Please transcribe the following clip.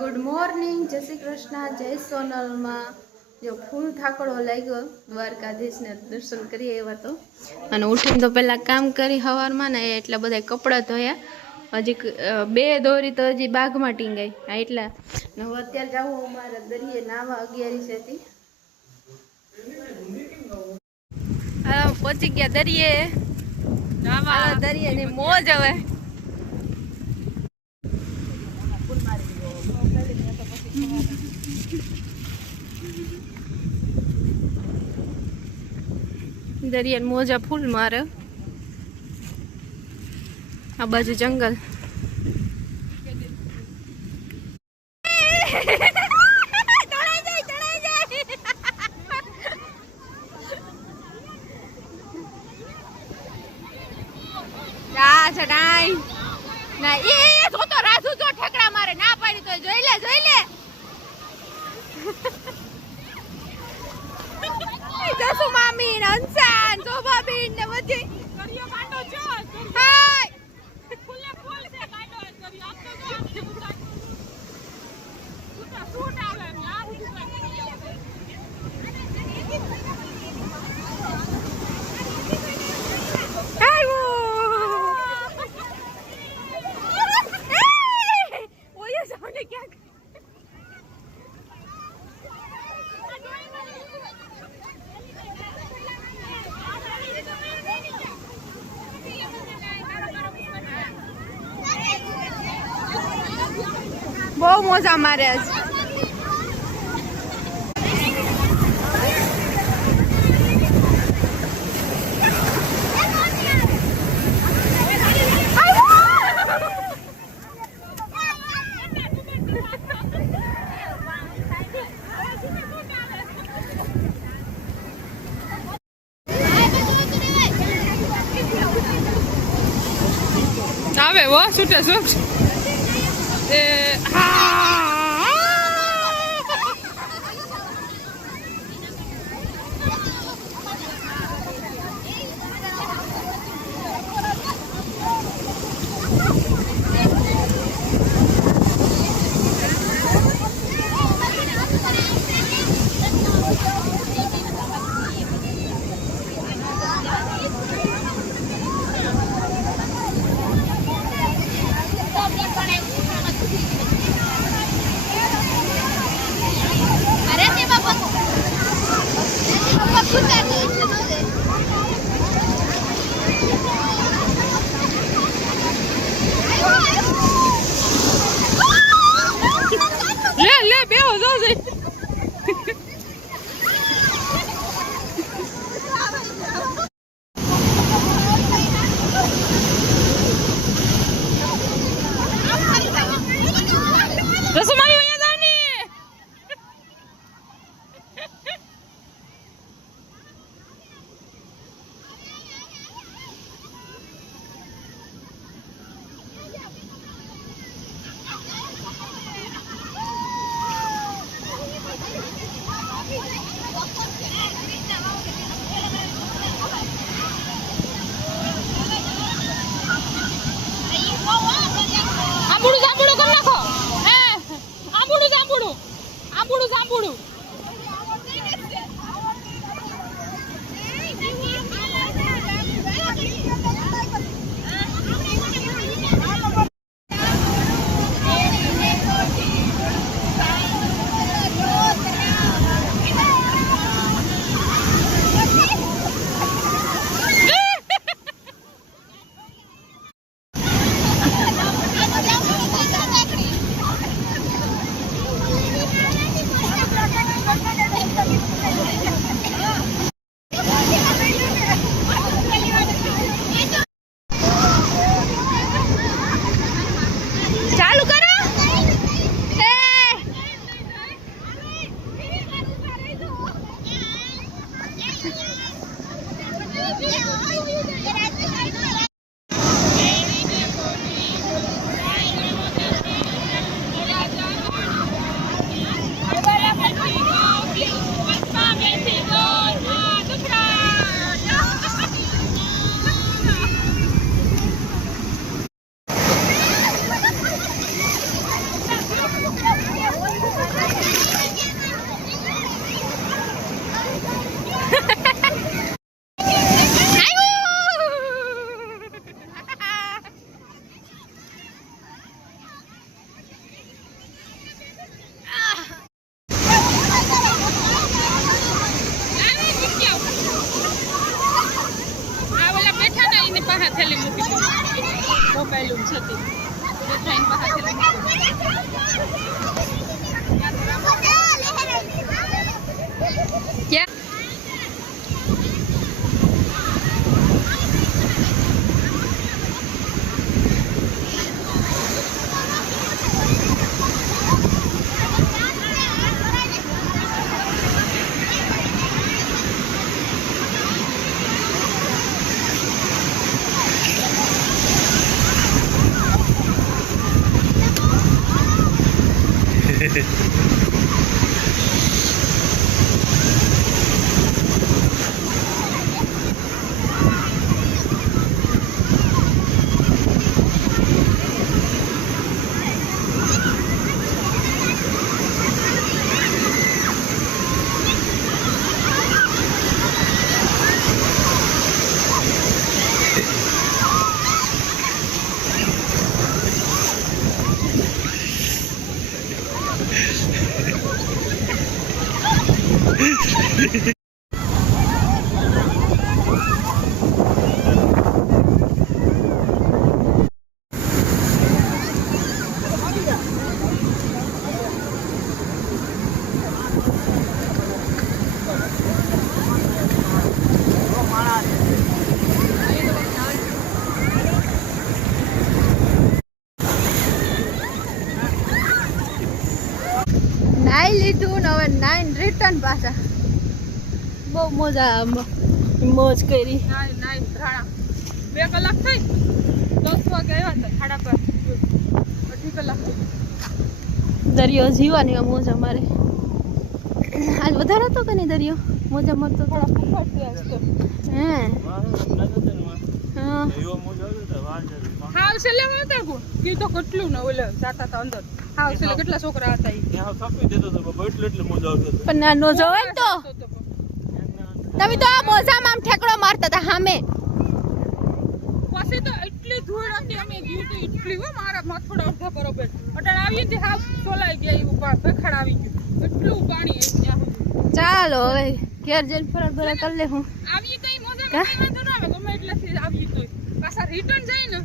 Good morning, જય શ્રી કૃષ્ણ, જય સોનલમાં. જો ફૂલ થાકડો લાગ્યો, દ્વારકાધીશને દર્શન કરીએ એવા તો. અને ઉઠીને તો પહેલાં કામ કરી સવારમાં ને એટલા બધા કપડાં ધોયા. હજી 2 દોરી તો હજી બાગમાં ટીંગાઈ. હા એટલા ને હું અત્યારે જાઉં અમારા દરિયે નાવા 11 હતી. હા પહોંચી ગયા દરિયે નાવા. દરિયાની મોજ હવે. દરિયા મોજા ફૂલ મારે. આ બાજુ જંગલ. ચડાઈ ના એ જો તો રાજુ જો ઠેકડા મારે ના પાડી તો જોઈ લે જસુ મામી ને હંસાન શોભાબીન ને બધી કરિયો કાંડો છો હાય ફૂલે ફૂલ છે કાંડો કરિયો આપ તો જો સૂટ આવે ને આ બહુ મોજા મારે છે. આવે વો છૂટે છૂટ નાઈ લીધું ને હવે નાઈન રિટર્ન પાછા. બહુ મોજ કરી. નાઈ રાણા 2 કલાક થઈ. 10 વાગે આવ્યા હતા ખાડા પર. 2 કલાક દરિયો જીવાની મોજ અમારે. આજ વધારે હતો કે નહીં દરિયો? મોજા મળતો થોડા ફૂફાડતી આજ તો. હે હા હાવ છેલ્લે હતા ગો કી તો કેટલું ને ઓલે જાતા હતા અંદર. હાવ છેલ્લે કેટલા છોકરા હતા ઈ. ત્યાં થાપી દેતો તો એટલે મજા આવતી હતી. પણ ના નો જોવે ને તો તમે તો આ મોજામાં આમ ઠેકડો મારતા હતા સામે. પછી તો એટલી ધૂળ હતી અમે ગયું તો એટલી હો મારા માથોડા અડધા બરોબર અટાણ આવી હતી હાવ સોલાઈ ગયા એવું ભેખડ આવી ગયું એટલું પાણી ત્યાં સુધી. ચાલો હવે ઘેર જઈને ફરક ભરા કરી લે હું આવી કઈ મજા વાંધો ના આવે ગમે એટલેથી આવી તો પાછા રિટર્ન જાય ને